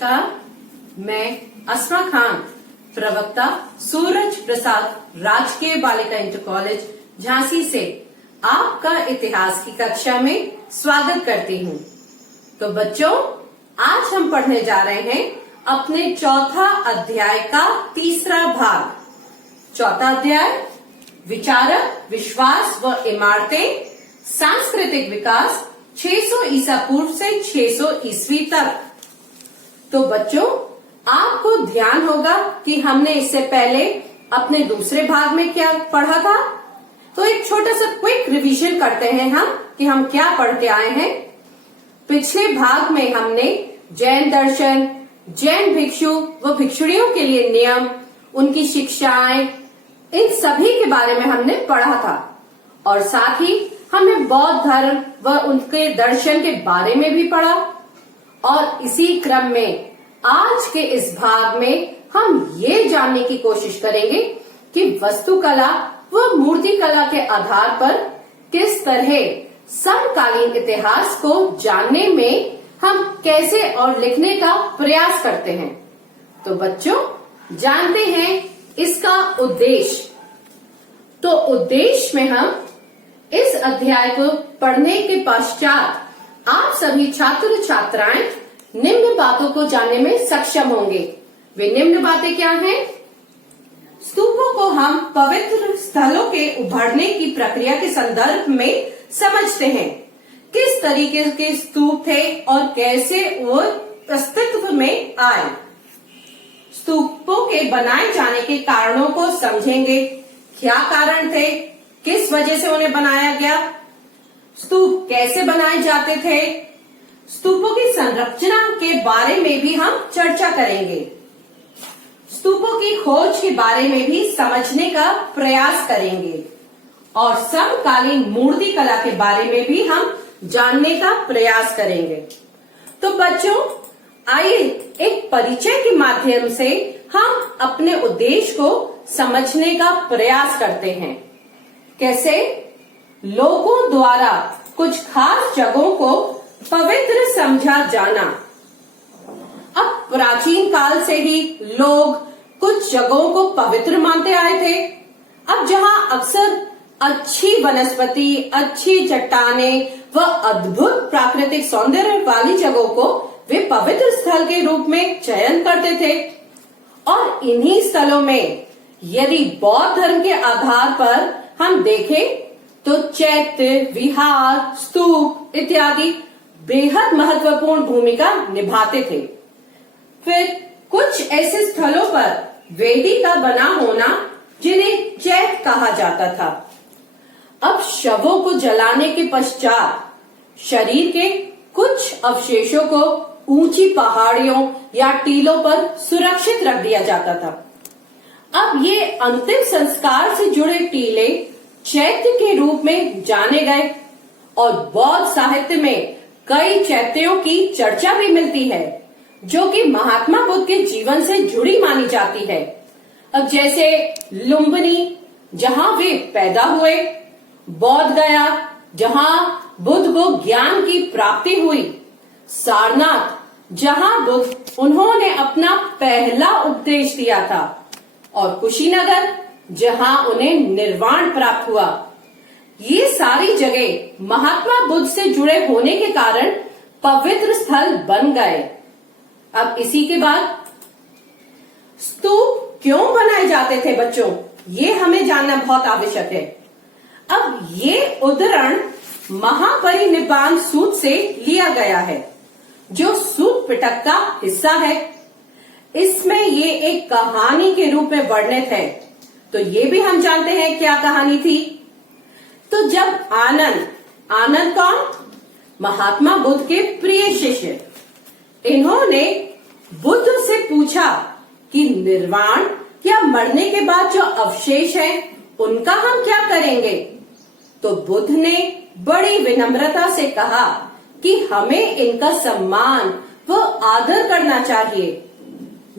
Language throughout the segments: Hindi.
नमस्कार, मैं अस्मा खान, प्रवक्ता सूरज प्रसाद राजकीय बालिका इंटर कॉलेज झांसी से आपका इतिहास की कक्षा में स्वागत करती हूँ। तो बच्चों, आज हम पढ़ने जा रहे हैं अपने चौथा अध्याय का तीसरा भाग। चौथा अध्याय विचारक, विश्वास व इमारतें, सांस्कृतिक विकास 600 ईसा पूर्व से 600 ईस्वी तक। तो बच्चों, आपको ध्यान होगा कि हमने इससे पहले अपने दूसरे भाग में क्या पढ़ा था। तो एक छोटा सा क्विक रिवीजन करते हैं हम कि हम क्या पढ़ के आए हैं। पिछले भाग में हमने जैन दर्शन, जैन भिक्षु व भिक्षुणियों के लिए नियम, उनकी शिक्षाएं, इन सभी के बारे में हमने पढ़ा था। और साथ ही हमने बौद्ध धर्म व उनके दर्शन के बारे में भी पढ़ा। और इसी क्रम में आज के इस भाग में हम ये जानने की कोशिश करेंगे कि वास्तुकला व मूर्तिकला के आधार पर किस तरह समकालीन इतिहास को जानने में हम कैसे और लिखने का प्रयास करते हैं। तो बच्चों, जानते हैं इसका उद्देश्य। तो उद्देश्य में हम इस अध्याय को पढ़ने के पश्चात आप सभी छात्र छात्राएं निम्न बातों को जानने में सक्षम होंगे। वे निम्न बातें क्या हैं? स्तूपों को हम पवित्र स्थलों के उभरने की प्रक्रिया के संदर्भ में समझते हैं। किस तरीके के स्तूप थे और कैसे वो अस्तित्व में आए। स्तूपों के बनाए जाने के कारणों को समझेंगे। क्या कारण थे, किस वजह से उन्हें बनाया गया, स्तूप कैसे बनाए जाते थे, स्तूपों की संरचना के बारे में भी हम चर्चा करेंगे। स्तूपों की खोज के बारे में भी समझने का प्रयास करेंगे और समकालीन मूर्ति कला के बारे में भी हम जानने का प्रयास करेंगे। तो बच्चों, आइए एक परिचय के माध्यम से हम अपने उद्देश्य को समझने का प्रयास करते हैं। कैसे? लोगों द्वारा कुछ खास जगहों को पवित्र समझा जाना। अब प्राचीन काल से ही लोग कुछ जगहों को पवित्र मानते आए थे। अब जहां अक्सर अच्छी वनस्पति, अच्छी चट्टानें व अद्भुत प्राकृतिक सौंदर्य वाली जगहों को वे पवित्र स्थल के रूप में चयन करते थे। और इन्हीं स्थलों में यदि बौद्ध धर्म के आधार पर हम देखें तो चैत्य, विहार, स्तूप इत्यादि बेहद महत्वपूर्ण भूमिका निभाते थे। फिर कुछ ऐसे स्थलों पर वेदी का बना होना जिन्हें चैत्य कहा जाता था। अब शवों को जलाने के पश्चात शरीर के कुछ अवशेषों को ऊंची पहाड़ियों या टीलों पर सुरक्षित रख दिया जाता था। अब ये अंतिम संस्कार से जुड़े टीले चैत्य के रूप में जाने गए और बौद्ध साहित्य में कई चैत्यों की चर्चा भी मिलती है जो कि महात्मा बुद्ध के जीवन से जुड़ी मानी जाती है। अब जैसे लुम्बिनी जहां वे पैदा हुए, बौद्ध गया जहां बुद्ध को ज्ञान की प्राप्ति हुई, सारनाथ जहां बुद्ध उन्होंने अपना पहला उपदेश दिया था, और कुशीनगर जहां उन्हें निर्वाण प्राप्त हुआ। ये सारी जगह महात्मा बुद्ध से जुड़े होने के कारण पवित्र स्थल बन गए। अब इसी के बाद स्तूप क्यों बनाए जाते थे बच्चों, ये हमें जानना बहुत आवश्यक है। अब ये उद्धरण महापरिनिब्बाण सूत्र से लिया गया है जो सूत पिटक का हिस्सा है। इसमें ये एक कहानी के रूप में वर्णित है। तो ये भी हम जानते हैं क्या कहानी थी। तो जब आनंद कौन? महात्मा बुद्ध के प्रिय शिष्य, इन्होंने बुद्ध से पूछा कि निर्वाण या मरने के बाद जो अवशेष है उनका हम क्या करेंगे। तो बुद्ध ने बड़ी विनम्रता से कहा कि हमें इनका सम्मान व आदर करना चाहिए।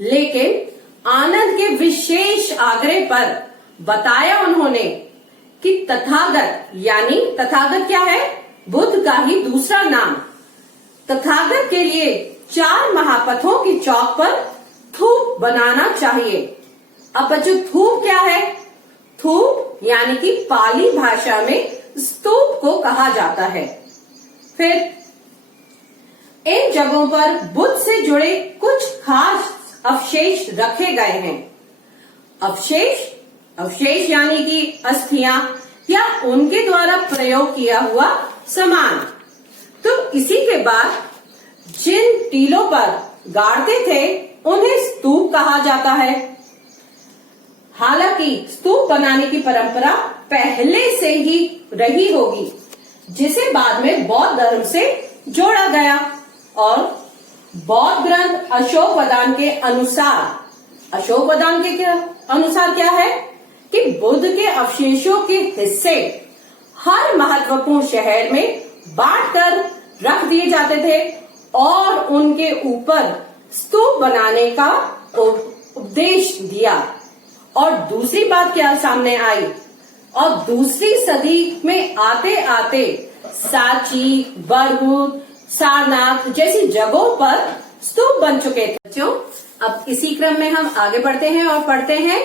लेकिन आनंद के विशेष आग्रह पर बताया उन्होंने कि तथागत, यानी तथागत क्या है? बुद्ध का ही दूसरा नाम। तथागत के लिए 4 महापथों की चौक पर थूप बनाना चाहिए। अब बच्चों थूप क्या है? थूप यानी कि पाली भाषा में स्तूप को कहा जाता है। फिर इन जगहों पर बुद्ध से जुड़े कुछ खास अवशेष रखे गए हैं। अवशेष यानी कि अस्थियां या उनके द्वारा प्रयोग किया हुआ सामान। तो इसी के बाद जिन टीलों पर गाड़ते थे उन्हें स्तूप कहा जाता है। हालांकि स्तूप बनाने की परंपरा पहले से ही रही होगी, जिसे बाद में बौद्ध धर्म से जोड़ा गया और बौद्ध ग्रंथ अशोकवदान के अनुसार क्या है कि बुद्ध के अवशेषों के हिस्से हर महत्वपूर्ण शहर में बांटकर रख दिए जाते थे और उनके ऊपर स्तूप बनाने का उपदेश दिया। और दूसरी बात क्या सामने आई, और दूसरी सदी में आते आते सांची, बरहुत, सारनाथ जैसी जगहों पर स्तूप बन चुके थे। बच्चों अब इसी क्रम में हम आगे बढ़ते हैं और पढ़ते हैं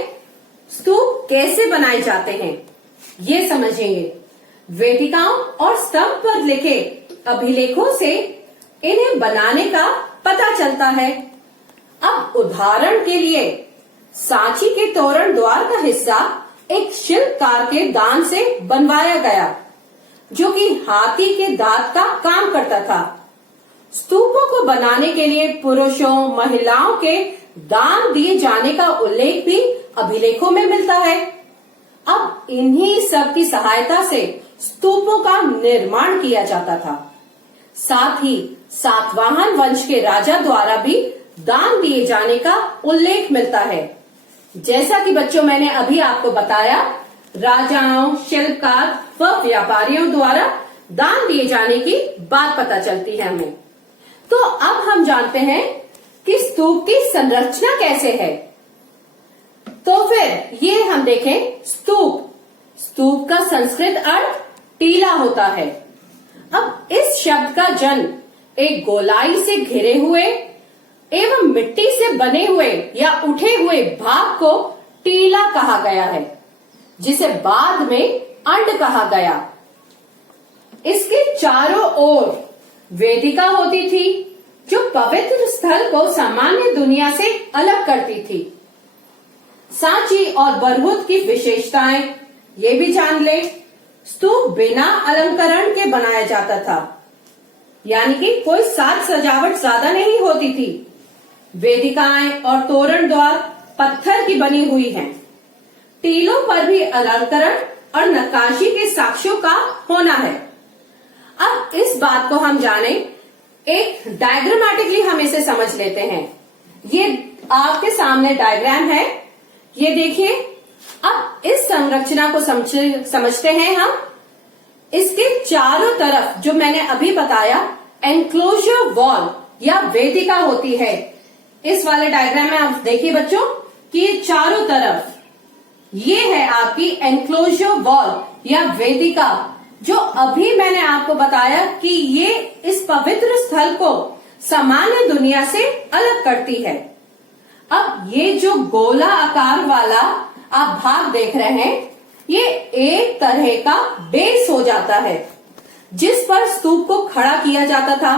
स्तूप कैसे बनाए जाते हैं, ये समझेंगे। वेदिकाओं और स्तंभ पर लिखे अभिलेखों से इन्हें बनाने का पता चलता है। अब उदाहरण के लिए सांची के तोरण द्वार का हिस्सा एक शिल्पकार के दान से बनवाया गया, जो कि हाथी के दांत का काम करता था। स्तूपों को बनाने के लिए पुरुषों, महिलाओं के दान दिए जाने का उल्लेख भी अभिलेखों में मिलता है। अब इन्हीं सब की सहायता से स्तूपों का निर्माण किया जाता था। साथ ही सातवाहन वंश के राजा द्वारा भी दान दिए जाने का उल्लेख मिलता है। जैसा कि बच्चों मैंने अभी आपको बताया, राजाओं, शिल्पकार व व्यापारियों द्वारा दान दिए जाने की बात पता चलती है हमें। तो अब हम जानते हैं कि स्तूप की संरचना कैसे है। तो फिर ये हम देखें स्तूप का संस्कृत अर्थ टीला होता है। अब इस शब्द का जन्म एक गोलाई से घिरे हुए एवं मिट्टी से बने हुए या उठे हुए भाग को टीला कहा गया है, जिसे बाद में अंड कहा गया। इसके चारों ओर वेदिका होती थी, जो पवित्र स्थल को सामान्य दुनिया से अलग करती थी। सांची और बरहुत की विशेषताएं ये भी जान ले। स्तूप बिना अलंकरण के बनाया जाता था, यानी कि कोई साज सजावट ज्यादा नहीं होती थी। वेदिकाएं और तोरण द्वार पत्थर की बनी हुई हैं। टीलों पर भी अलंकरण और नक्काशी के साक्ष्यों का होना है। अब इस बात को हम जाने, एक डायग्रामेटिकली हम इसे समझ लेते हैं। ये आपके सामने डायग्राम है, ये देखिए। अब इस संरचना को समझते हैं हम। इसके चारों तरफ जो मैंने अभी बताया एनक्लोजर वॉल या वेदिका होती है। इस वाले डायग्राम में आप देखिए बच्चों कि ये चारों तरफ ये है आपकी एनक्लोजर वॉल या वेदिका, जो अभी मैंने आपको बताया कि ये इस पवित्र स्थल को सामान्य दुनिया से अलग करती है। अब ये जो गोला आकार वाला आप भाग देख रहे हैं, ये एक तरह का बेस हो जाता है, जिस पर स्तूप को खड़ा किया जाता था।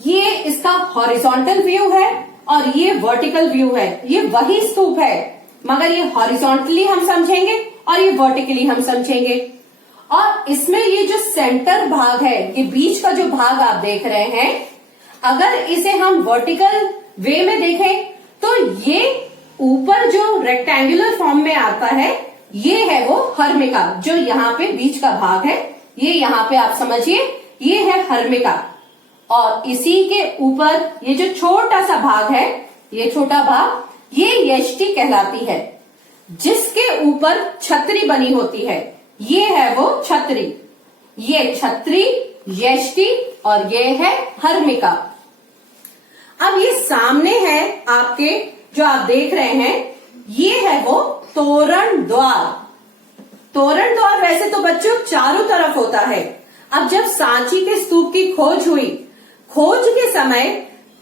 ये इसका हॉरिजॉन्टल व्यू है और ये वर्टिकल व्यू है। ये वही स्तूप है, मगर ये हॉरिजॉन्टली हम समझेंगे और ये वर्टिकली हम समझेंगे। और इसमें ये जो सेंटर भाग है, ये बीच का जो भाग आप देख रहे हैं, अगर इसे हम वर्टिकल वे में देखें तो ये ऊपर जो रेक्टेंगुलर फॉर्म में आता है, ये है वो हर्मिका, जो यहाँ पे बीच का भाग है। ये यहाँ पे आप समझिए, ये है हर्मिका। और इसी के ऊपर ये जो छोटा सा भाग है, ये छोटा भाग, ये यष्टि कहलाती है, जिसके ऊपर छतरी बनी होती है। ये है वो छतरी, ये छतरी, यष्टि और ये है हर्मिका। अब ये सामने है आपके, जो आप देख रहे हैं, ये है वो तोरण द्वार। तोरण द्वार वैसे तो बच्चों चारों तरफ होता है। अब जब सांची के स्तूप की खोज हुई, खोज के समय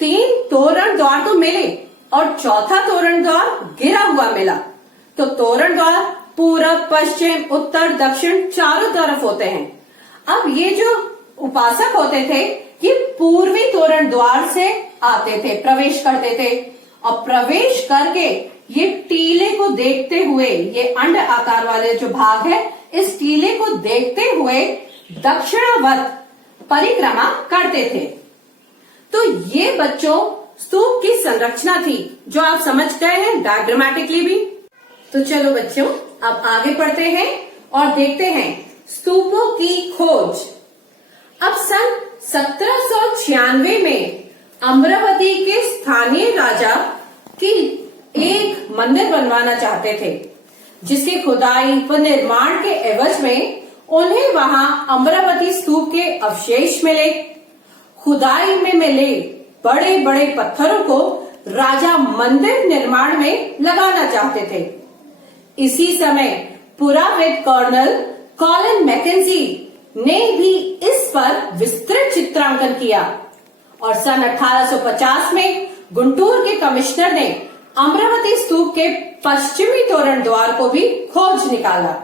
3 तोरण द्वार तो मिले और चौथा तोरण द्वार गिरा हुआ मिला। तो तोरण द्वार पूरब, पश्चिम, उत्तर, दक्षिण चारों तरफ होते हैं। अब ये जो उपासक होते थे ये पूर्वी तोरण द्वार से आते थे, प्रवेश करते थे और प्रवेश करके ये टीले को देखते हुए, ये अंड आकार वाले जो भाग है, इस टीले को देखते हुए दक्षिणावर्त परिक्रमा करते थे। तो ये बच्चों स्तूप की संरचना थी जो आप समझ गए हैं डायग्रामेटिकली भी। तो चलो बच्चों अब आगे बढ़ते हैं और देखते हैं स्तूपों की खोज। अब सन 1796 में अमरावती के स्थानीय राजा की एक मंदिर बनवाना चाहते थे, जिसकी खुदाई व निर्माण के एवज में उन्हें वहां अमरावती स्तूप के अवशेष मिले। खुदाई में मिले बड़े बड़े पत्थरों को राजा मंदिर निर्माण में लगाना चाहते थे। इसी समय पुराविद कर्नल कॉलिन मैकेंजी ने भी इस पर विस्तृत चित्रांकन किया और सन 1850 में गुंटूर के कमिश्नर ने अमरावती स्तूप के पश्चिमी तोरण द्वार को भी खोज निकाला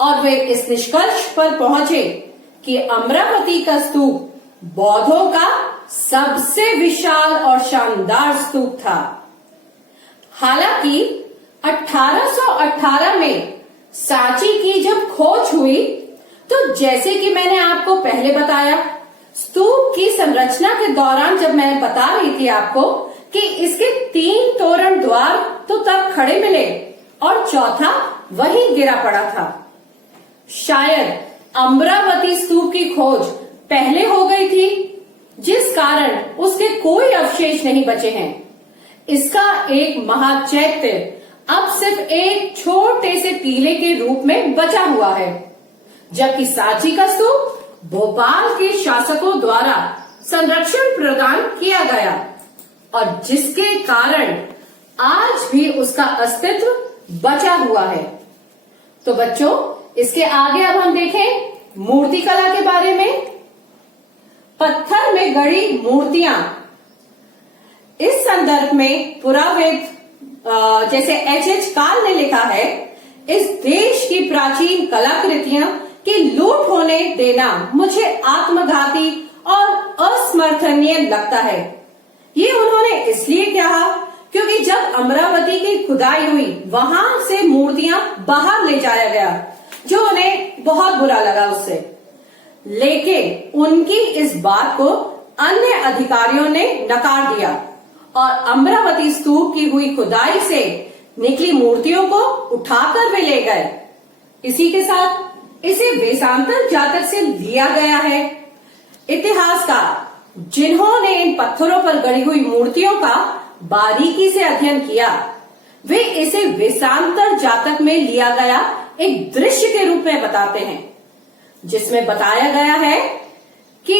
और वे इस निष्कर्ष पर पहुंचे कि अमरावती का स्तूप बौद्धों का सबसे विशाल और शानदार स्तूप था। हालांकि 1818 में सांची की जब खोज हुई तो जैसे कि मैंने आपको पहले बताया, स्तूप की संरचना के दौरान जब मैंने बता रही थी आपको कि इसके 3 तोरण द्वार तो तब खड़े मिले और चौथा वहीं गिरा पड़ा था। शायद अमरावती स्तूप की खोज पहले हो गई थी, जिस कारण उसके कोई अवशेष नहीं बचे हैं। इसका एक महाचैत्य अब सिर्फ एक छोटे से टीले के रूप में बचा हुआ है, जबकि सांची का स्तूप भोपाल के शासकों द्वारा संरक्षण प्रदान किया गया और जिसके कारण आज भी उसका अस्तित्व बचा हुआ है। तो बच्चों इसके आगे अब हम देखें मूर्ति कला के बारे में। पत्थर में गढ़ी मूर्तियां, इस संदर्भ में पुराविद जैसे एच काल ने लिखा है, इस देश की प्राचीन कलाकृतियां की लूट होने देना मुझे आत्मघाती और असमर्थनीय लगता है। ये उन्होंने इसलिए कहा क्योंकि जब अमरावती की खुदाई हुई वहां से मूर्तियां बाहर ले जाया गया, जो उन्हें बहुत बुरा लगा उससे। लेकिन उनकी इस बात को अन्य अधिकारियों ने नकार दिया और अमरावती स्तूप की हुई खुदाई से निकली मूर्तियों को उठाकर वे ले गए। इसी के साथ इसे वेशांतर जातक से लिया गया है। इतिहासकार जिन्होंने इन पत्थरों पर गढ़ी हुई मूर्तियों का बारीकी से अध्ययन किया, वे इसे वेशांतर जातक में लिया गया एक दृश्य के रूप में बताते हैं, जिसमें बताया गया है कि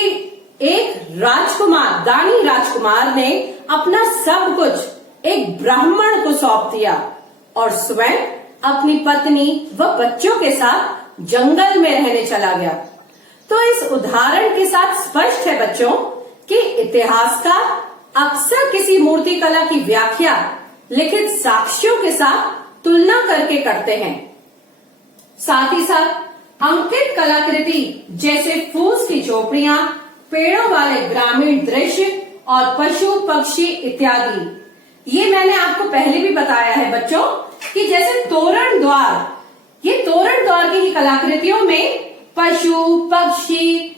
एक राजकुमार, दानी राजकुमार ने अपना सब कुछ एक ब्राह्मण को सौंप दिया और स्वयं अपनी पत्नी व बच्चों के साथ जंगल में रहने चला गया। तो इस उदाहरण के साथ स्पष्ट है बच्चों कि इतिहासकार अक्सर किसी मूर्ति कला की व्याख्या लिखित साक्ष्यों के साथ तुलना करके करते हैं। साथ ही साथ अंकित कलाकृति जैसे फूस की झोपड़ियां, पेड़ों वाले ग्रामीण दृश्य और पशु पक्षी इत्यादि, ये मैंने आपको पहले भी बताया है बच्चों कि जैसे तोरण द्वार, ये तोरण द्वार की ही कलाकृतियों में पशु पक्षी,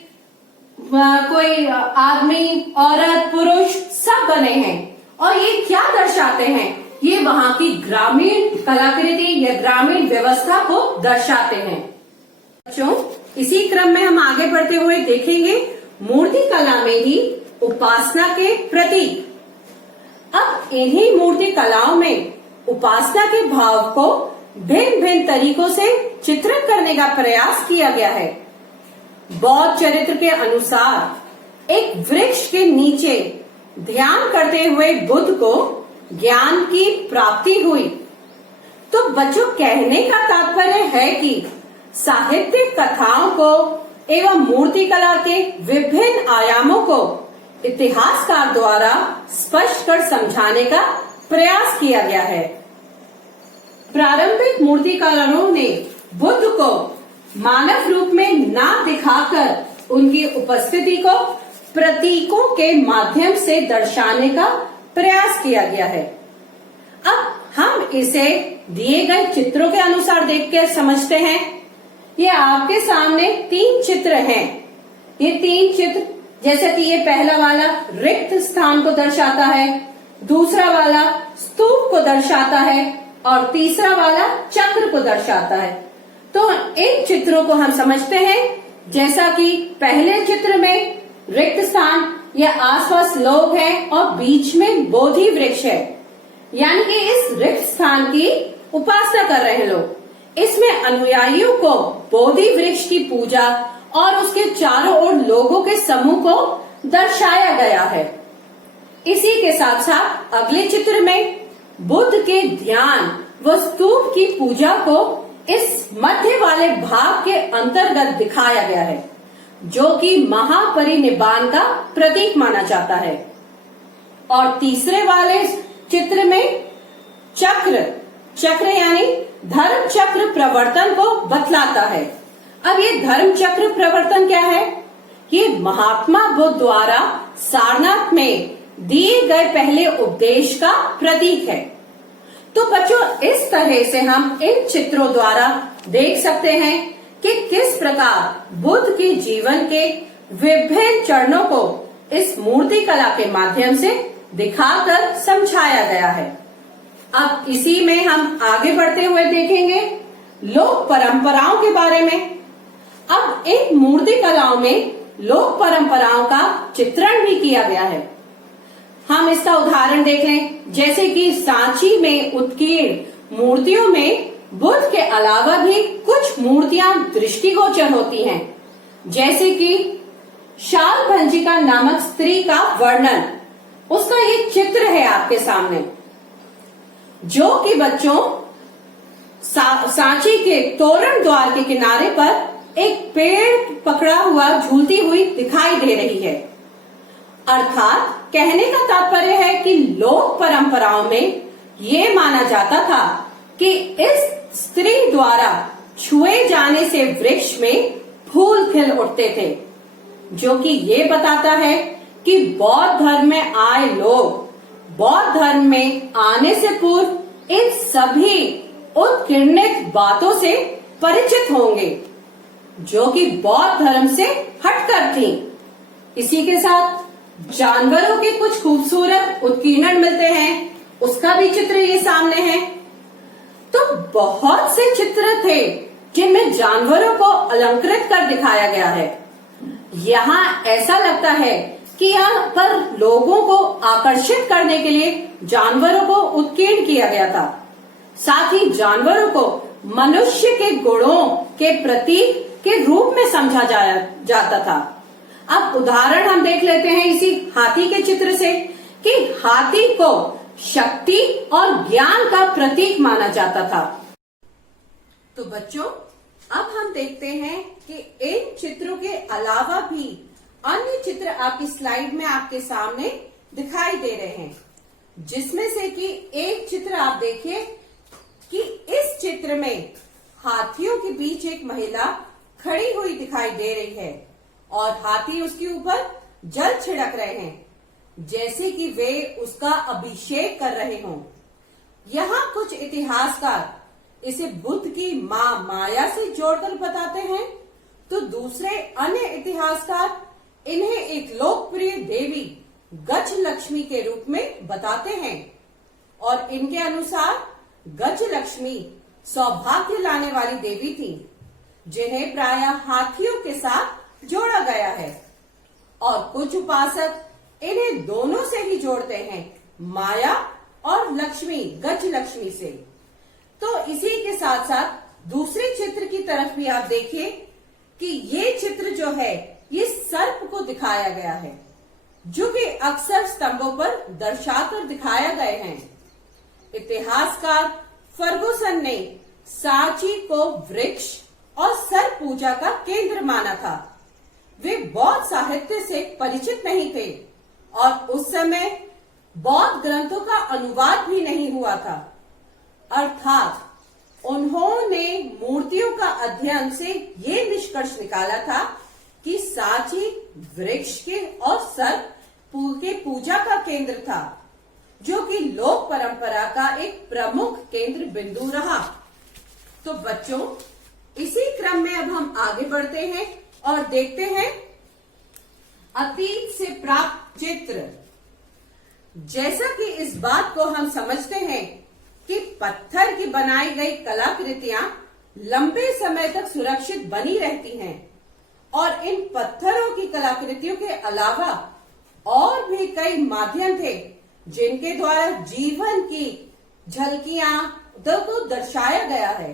कोई आदमी, औरत, पुरुष सब बने हैं और ये क्या दर्शाते हैं? ये वहां की ग्रामीण कलाकृति या ग्रामीण व्यवस्था को दर्शाते हैं। बच्चों इसी क्रम में हम आगे बढ़ते हुए देखेंगे मूर्ति कला में ही उपासना के प्रतीक। अब इन्हीं मूर्ति कलाओं में उपासना के भाव को भिन्न भिन्न तरीकों से चित्रित करने का प्रयास किया गया है। बौद्ध चरित्र के अनुसार एक वृक्ष के नीचे ध्यान करते हुए बुद्ध को ज्ञान की प्राप्ति हुई। तो बच्चों कहने का तात्पर्य है कि साहित्यिक कथाओं को एवं मूर्ति कला के विभिन्न आयामों को इतिहासकार द्वारा स्पष्ट कर समझाने का प्रयास किया गया है। प्रारंभिक मूर्तिकारों ने बुद्ध को मानव रूप में ना दिखाकर उनकी उपस्थिति को प्रतीकों के माध्यम से दर्शाने का प्रयास किया गया है। अब हम इसे दिए गए चित्रों के अनुसार देखकर समझते हैं। ये आपके सामने 3 चित्र हैं। ये 3 चित्र, जैसे कि ये पहला वाला रिक्त स्थान को दर्शाता है, दूसरा वाला स्तूप को दर्शाता है और तीसरा वाला चक्र को दर्शाता है। तो इन चित्रों को हम समझते हैं। जैसा कि पहले चित्र में रिक्त स्थान या आसपास लोग हैं और बीच में बोधि वृक्ष है, यानी कि इस रिक्त स्थान की उपासना कर रहे हैं लोग। इसमें अनुयायियों को बोधि वृक्ष की पूजा और उसके चारों ओर लोगों के समूह को दर्शाया गया है। इसी के साथ साथ अगले चित्र में बुद्ध के ध्यान व स्तूप की पूजा को इस मध्य वाले भाग के अंतर्गत दिखाया गया है, जो कि महापरिनिब्बाण का प्रतीक माना जाता है। और तीसरे वाले चित्र में चक्र यानी धर्म चक्र प्रवर्तन को बतलाता है। अब ये धर्म चक्र प्रवर्तन क्या है? ये महात्मा बुद्ध द्वारा सारनाथ में दिए गए पहले उपदेश का प्रतीक है। तो बच्चों, इस तरह से हम इन चित्रों द्वारा देख सकते हैं कि किस प्रकार बुद्ध के जीवन के विभिन्न चरणों को इस मूर्ति कला के माध्यम से दिखाकर समझाया गया है। अब इसी में हम आगे बढ़ते हुए देखेंगे लोक परंपराओं के बारे में। अब इन मूर्ति कलाओं में लोक परंपराओं का चित्रण भी किया गया है। हम इसका उदाहरण देख लें, जैसे कि सांची में उत्कीर्ण मूर्तियों में बुद्ध के अलावा भी कुछ मूर्तियां दृष्टिगोचर होती हैं, जैसे कि शालभंजिका नामक स्त्री का वर्णन। उसका ये चित्र है आपके सामने, जो कि बच्चों सांची के तोरण द्वार के किनारे पर एक पेड़ पकड़ा हुआ झूलती हुई दिखाई दे रही है। अर्थात कहने का तात्पर्य है कि लोक परंपराओं में ये माना जाता था कि इस स्त्री द्वारा छुए जाने से वृक्ष में फूल खिल उठते थे, जो कि ये बताता है कि बौद्ध धर्म में आए लोग बौद्ध धर्म में आने से पूर्व इन सभी उत्कीर्णित बातों से परिचित होंगे, जो कि बौद्ध धर्म से हटकर थी। इसी के साथ जानवरों के कुछ खूबसूरत उत्कीर्णन मिलते हैं, उसका भी चित्र ये सामने है। तो बहुत से चित्र थे जिनमें जानवरों को अलंकृत कर दिखाया गया है। यहाँ ऐसा लगता है कि यहाँ पर लोगों को आकर्षित करने के लिए जानवरों को उत्कीर्ण किया गया था। साथ ही जानवरों को मनुष्य के गुणों के प्रतीक के रूप में समझा जाता था। अब उदाहरण हम देख लेते हैं इसी हाथी के चित्र से कि हाथी को शक्ति और ज्ञान का प्रतीक माना जाता था। तो बच्चों, अब हम देखते हैं कि इन चित्रों के अलावा भी अन्य चित्र आपकी स्लाइड में आपके सामने दिखाई दे रहे हैं, जिसमें से कि एक चित्र आप देखिए कि इस चित्र में हाथियों के बीच एक महिला खड़ी हुई दिखाई दे रही है और हाथी उसके ऊपर जल छिड़क रहे हैं, जैसे कि वे उसका अभिषेक कर रहे हों। यहाँ कुछ इतिहासकार इसे बुद्ध की मां माया से जोड़कर बताते हैं, तो दूसरे अन्य इतिहासकार इन्हें एक लोकप्रिय देवी गज लक्ष्मी के रूप में बताते हैं और इनके अनुसार गज लक्ष्मी सौभाग्य लाने वाली देवी थी, जिन्हें प्रायः हाथियों के साथ जोड़ा गया है। और कुछ उपासक इन्हें दोनों से ही जोड़ते हैं, माया और लक्ष्मी, गज लक्ष्मी से। तो इसी के साथ साथ दूसरे चित्र की तरफ भी आप देखिए कि ये चित्र जो है ये सर्प को दिखाया गया है, जो कि अक्सर स्तंभों पर दर्शाकर दिखाया गए हैं। इतिहासकार फर्गुसन ने सांची को वृक्ष और सर्प पूजा का केंद्र माना था। वे बौद्ध साहित्य से परिचित नहीं थे, और उस समय बौद्ध ग्रंथों का अनुवाद भी नहीं हुआ था। अर्थात उन्होंने मूर्तियों का अध्ययन से ये निष्कर्ष निकाला था कि सांची वृक्ष के और सर्प के पूजा का केंद्र था, जो कि लोक परंपरा का एक प्रमुख केंद्र बिंदु रहा। तो बच्चों, इसी क्रम में अब हम आगे बढ़ते हैं और देखते हैं अतीत से प्राप्त चित्र। जैसा कि इस बात को हम समझते हैं कि पत्थर की बनाई गई कलाकृतियां लंबे समय तक सुरक्षित बनी रहती हैं और इन पत्थरों की कलाकृतियों के अलावा और भी कई माध्यम थे जिनके द्वारा जीवन की झलकियां को दर्शाया गया है।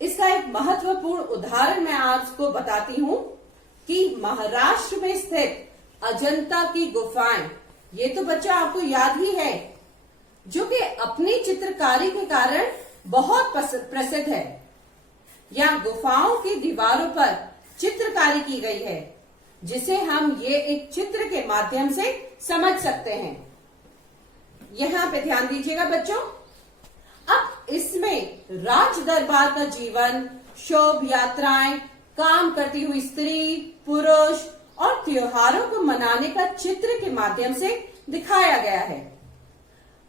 इसका एक महत्वपूर्ण उदाहरण मैं आपको बताती हूँ कि महाराष्ट्र में स्थित अजंता की गुफाएं, ये तो बच्चा आपको याद ही है, जो कि अपनी चित्रकारी के कारण बहुत प्रसिद्ध है। यहाँ गुफाओं की दीवारों पर चित्रकारी की गई है, जिसे हम ये एक चित्र के माध्यम से समझ सकते हैं। यहाँ पे ध्यान दीजिएगा बच्चों। अब इसमें राज दरबार का जीवन, शोभ यात्राएं, काम करती हुई स्त्री, पुरुष और त्योहारों को मनाने का चित्र के माध्यम से दिखाया गया है।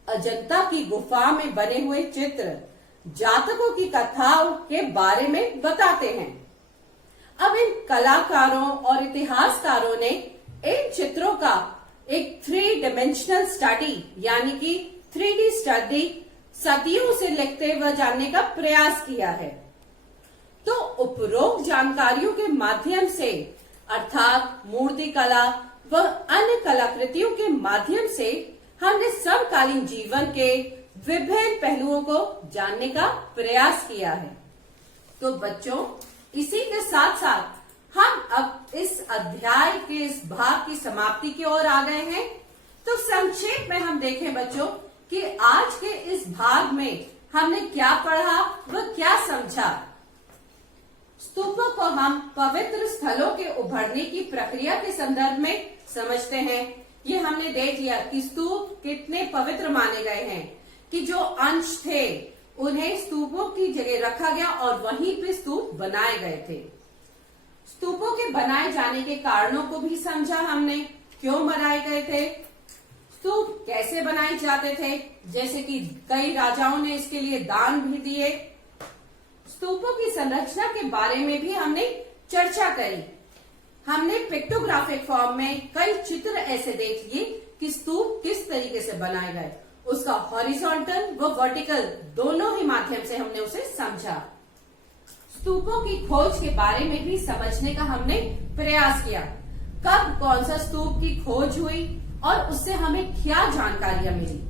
अजंता की गुफा में बने हुए चित्र जातकों की कथाओं के बारे में बताते हैं। अब इन कलाकारों और इतिहासकारों ने इन चित्रों का एक 3 डायमेंशनल स्टडी यानी कि 3D स्टडी सदियों से लिखते हुए जानने का प्रयास किया है। तो उपरोक्त जानकारियों के माध्यम से अर्थात मूर्ति कला व अन्य कलाकृतियों के माध्यम से हमने समकालीन जीवन के विभिन्न पहलुओं को जानने का प्रयास किया है। तो बच्चों, इसी के साथ साथ हम अब इस अध्याय के इस भाग की समाप्ति की ओर आ गए हैं। तो संक्षेप में हम देखें बच्चों कि आज के इस भाग में हमने क्या पढ़ा व क्या समझा। स्तूपों को हम पवित्र स्थलों के उभरने की प्रक्रिया के संदर्भ में समझते हैं। ये हमने देख लिया कि स्तूप कितने पवित्र माने गए हैं, कि जो अंश थे उन्हें स्तूपों की जगह रखा गया और वहीं पे स्तूप बनाए गए थे। स्तूपों के बनाए जाने के कारणों को भी समझा हमने, क्यों बनाए गए थे, स्तूप कैसे बनाए जाते थे, जैसे कि कई राजाओं ने इसके लिए दान भी दिए। स्तूपों की संरचना के बारे में भी हमने चर्चा करी। हमने पिक्टोग्राफिक फॉर्म में कई चित्र ऐसे देख लिए कि स्तूप किस तरीके से बनाए गए, उसका हॉरिजॉन्टल व वर्टिकल दोनों ही माध्यम से हमने उसे समझा। स्तूपों की खोज के बारे में भी समझने का हमने प्रयास किया। कब कौन सा स्तूप की खोज हुई और उससे हमें क्या जानकारियां मिली।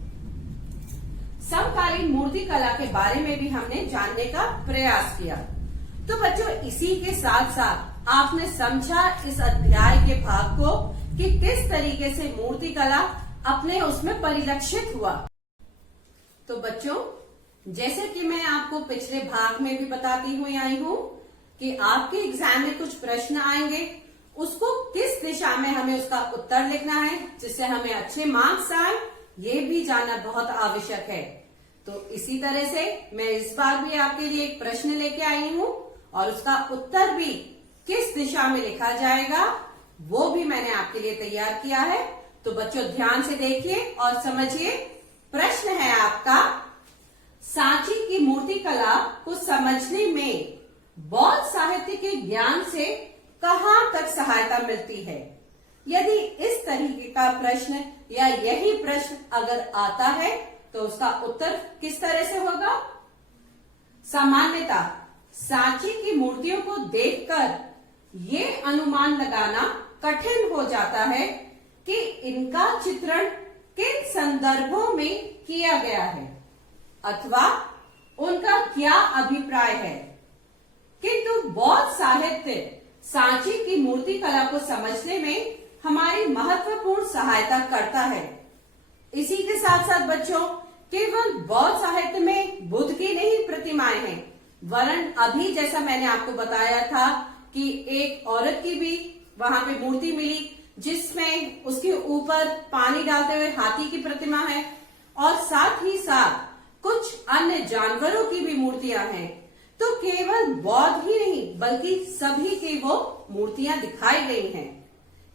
समकालीन मूर्ति कला के बारे में भी हमने जानने का प्रयास किया। तो बच्चों, इसी के साथ साथ आपने समझा इस अध्याय के भाग को कि किस तरीके से मूर्ति कला अपने उसमें परिलक्षित हुआ। तो बच्चों, जैसे कि मैं आपको पिछले भाग में भी बताती हुई आई हूँ कि आपके एग्जाम में कुछ प्रश्न आएंगे, उसको किस दिशा में हमें उसका उत्तर लिखना है जिससे हमें अच्छे मार्क्स आए, ये भी जानना बहुत आवश्यक है। तो इसी तरह से मैं इस बार भी आपके लिए एक प्रश्न लेके आई हूँ और उसका उत्तर भी किस दिशा में लिखा जाएगा वो भी मैंने आपके लिए तैयार किया है। तो बच्चों, ध्यान से देखिए और समझिए। प्रश्न है आपका, सांची की मूर्ति कला को समझने में बौद्ध साहित्य के ज्ञान से कहां तक सहायता मिलती है। यदि इस तरीके का प्रश्न या यही प्रश्न अगर आता है तो उसका उत्तर किस तरह से होगा। सामान्यतः सांची की मूर्तियों को देखकर ये अनुमान लगाना कठिन हो जाता है कि इनका चित्रण किन संदर्भों में किया गया है अथवा उनका क्या अभिप्राय है। किंतु बौद्ध साहित्य सांची की मूर्ति कला को समझने में हमारी महत्वपूर्ण सहायता करता है। इसी के साथ साथ बच्चों, केवल बौद्ध साहित्य में बुद्ध की नहीं प्रतिमाएं हैं, वरन अभी जैसा मैंने आपको बताया था कि एक औरत की भी वहां पे मूर्ति मिली जिसमें उसके ऊपर पानी डालते हुए हाथी की प्रतिमा है और साथ ही साथ कुछ अन्य जानवरों की भी मूर्तियां हैं। तो केवल बौद्ध ही नहीं बल्कि सभी की वो मूर्तियां दिखाई गई हैं।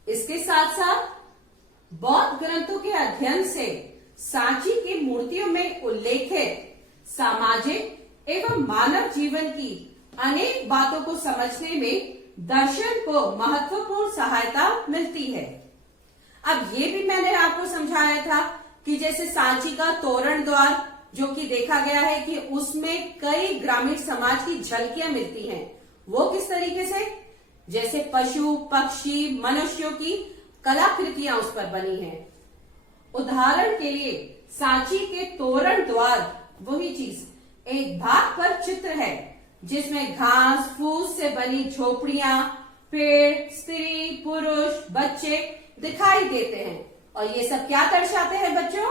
इसके साथ साथ बौद्ध ग्रंथों के अध्ययन से सांची की मूर्तियों में उल्लेखित सामाजिक एवं मानव जीवन की अनेक बातों को समझने में दर्शन को महत्वपूर्ण सहायता मिलती है। अब ये भी मैंने आपको समझाया था कि जैसे सांची का तोरण द्वार जो कि देखा गया है कि उसमें कई ग्रामीण समाज की झलकियां मिलती हैं। वो किस तरीके से, जैसे पशु पक्षी मनुष्यों की कलाकृतियां उस पर बनी हैं। उदाहरण के लिए सांची के तोरण द्वार वही चीज, एक भाग पर चित्र है जिसमें घास फूस से बनी झोपड़ियां, पेड़, स्त्री पुरुष बच्चे दिखाई देते हैं। और ये सब क्या दर्शाते हैं बच्चों?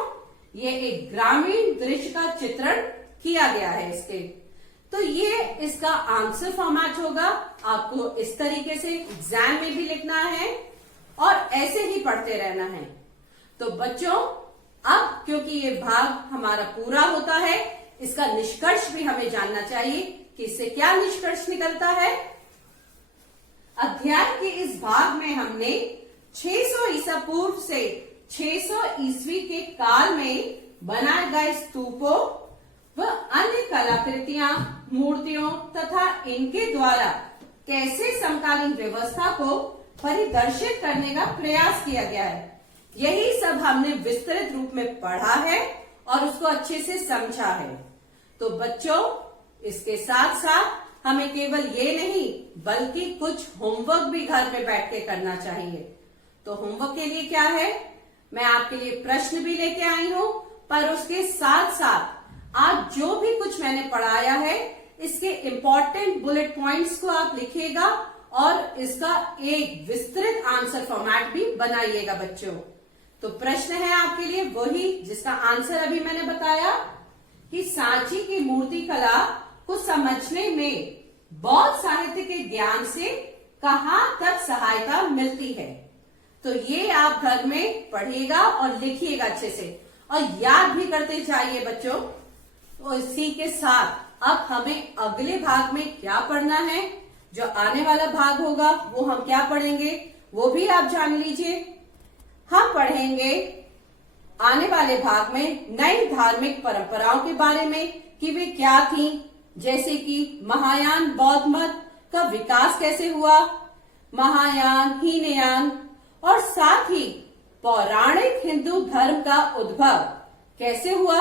ये एक ग्रामीण दृश्य का चित्रण किया गया है इसके। तो ये इसका आंसर फॉर्मेट होगा। आपको इस तरीके से एग्जाम में भी लिखना है और ऐसे ही पढ़ते रहना है। तो बच्चों अब क्योंकि ये भाग हमारा पूरा होता है, इसका निष्कर्ष भी हमें जानना चाहिए कि इससे क्या निष्कर्ष निकलता है। अध्याय के इस भाग में हमने 600 ईसा पूर्व से 600 ईस्वी के काल में बनाए गए स्तूपों व अन्य कलाकृतियां, मूर्तियों तथा इनके द्वारा कैसे समकालीन व्यवस्था को परिदर्शित करने का प्रयास किया गया है, यही सब हमने विस्तृत रूप में पढ़ा है और उसको अच्छे से समझा है। तो बच्चों इसके साथ साथ हमें केवल ये नहीं बल्कि कुछ होमवर्क भी घर पे बैठ के करना चाहिए। तो होमवर्क के लिए क्या है, मैं आपके लिए प्रश्न भी लेके आई हूं, पर उसके साथ साथ आज जो भी कुछ मैंने पढ़ाया है इसके इम्पोर्टेंट बुलेट पॉइंट्स को आप लिखिएगा और इसका एक विस्तृत आंसर फॉर्मेट भी बनाइएगा बच्चों। तो प्रश्न है आपके लिए वही जिसका आंसर अभी मैंने बताया कि सांची की मूर्ति कला को समझने में बौद्ध साहित्य के ज्ञान से कहां तक सहायता मिलती है। तो ये आप घर में पढ़िएगा और लिखिएगा अच्छे से और याद भी करते जाइए बच्चों। तो इसी के साथ अब हमें अगले भाग में क्या पढ़ना है, जो आने वाला भाग होगा वो हम क्या पढ़ेंगे वो भी आप जान लीजिए। हम पढ़ेंगे आने वाले भाग में नई धार्मिक परंपराओं के बारे में कि वे क्या थी, जैसे कि महायान बौद्ध मत का विकास कैसे हुआ, महायान, हीनयान और साथ ही पौराणिक हिंदू धर्म का उद्भव कैसे हुआ,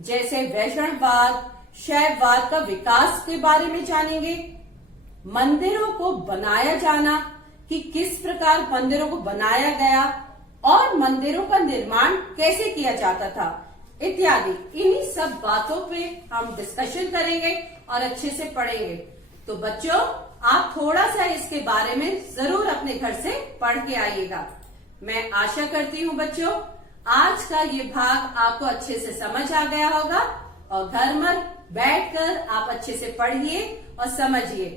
जैसे वैष्णववाद, शैववाद का विकास के बारे में जानेंगे। मंदिरों को बनाया जाना कि किस प्रकार मंदिरों को बनाया गया और मंदिरों का निर्माण कैसे किया जाता था इत्यादि, इन्हीं सब बातों पे हम डिस्कशन करेंगे और अच्छे से पढ़ेंगे। तो बच्चों आप थोड़ा सा इसके बारे में जरूर अपने घर से पढ़ के आइएगा। मैं आशा करती हूँ बच्चों आज का ये भाग आपको अच्छे से समझ आ गया होगा और घर में बैठकर आप अच्छे से पढ़िए और समझिए।